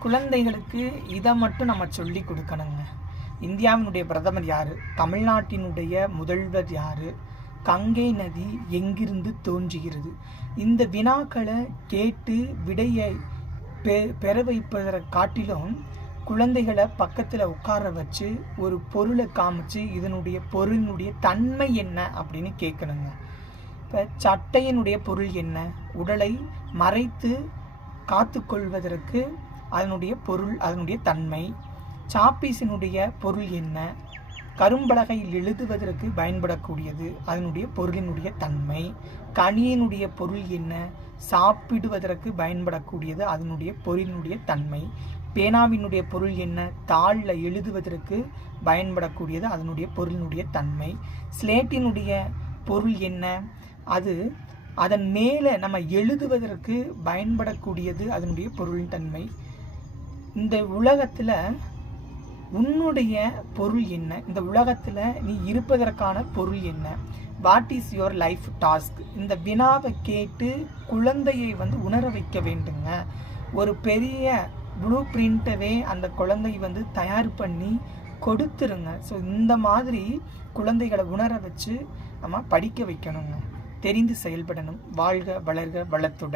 குழந்தைகளுக்கு இதை மட்டும் நம்ம சொல்லி கொடுக்கணுங்க. இந்தியாவினுடைய பிரதமர் யார்? தமிழ்நாட்டினுடைய முதல்வர் யார்? கங்கை நதி எங்கிருந்து தோன்றுகிறது? இந்த வினாக்களை கேட்டு விடையை பெ பெற வைப்பதை காட்டிலும் குழந்தைகளை பக்கத்தில் உட்கார வச்சு ஒரு பொருளை காமிச்சு இதனுடைய பொருளினுடைய தன்மை என்ன அப்படின்னு கேட்கணுங்க இப்போ சட்டையினுடைய பொருள் என்ன? உடலை மறைத்து காத்துக்கொள்வதற்கு அதனுடைய பொருள் அதனுடைய தன்மை சாப்பீஸினுடைய பொருள் என்ன கரும்பலகையில் எழுதுவதற்கு பயன்படக்கூடியது அதனுடைய பொருளினுடைய தன்மை கனியினுடைய பொருள் என்ன சாப்பிடுவதற்கு பயன்படக்கூடியது அதனுடைய பொருளினுடைய தன்மை பேனாவினுடைய பொருள் என்ன தாளில் எழுதுவதற்கு பயன்படக்கூடியது அதனுடைய பொருளினுடைய தன்மை ஸ்லேட்டினுடைய பொருள் என்ன அது அதன் மேலே நம்ம எழுதுவதற்கு பயன்படக்கூடியது அதனுடைய பொருளின் தன்மை இந்த உலகத்தில் உன்னுடைய பொருள் என்ன? இந்த உலகத்தில் நீ இருப்பதற்கான பொருள் என்ன? What is your life task இந்த வினாவை கேட்டு குழந்தையை வந்து உணர வைக்க வேண்டுங்க. ஒரு பெரிய ப்ளூ பிரிண்ட்டவே அந்த குழந்தை வந்து தயார் பண்ணி கொடுத்துருங்க. ஸோ இந்த மாதிரி குழந்தைகளை உணர வச்சு நம்ம படிக்க வைக்கணுங்க. தெரிந்து செயல்படணும். வாழ்க வளர்க வளத்துடன்.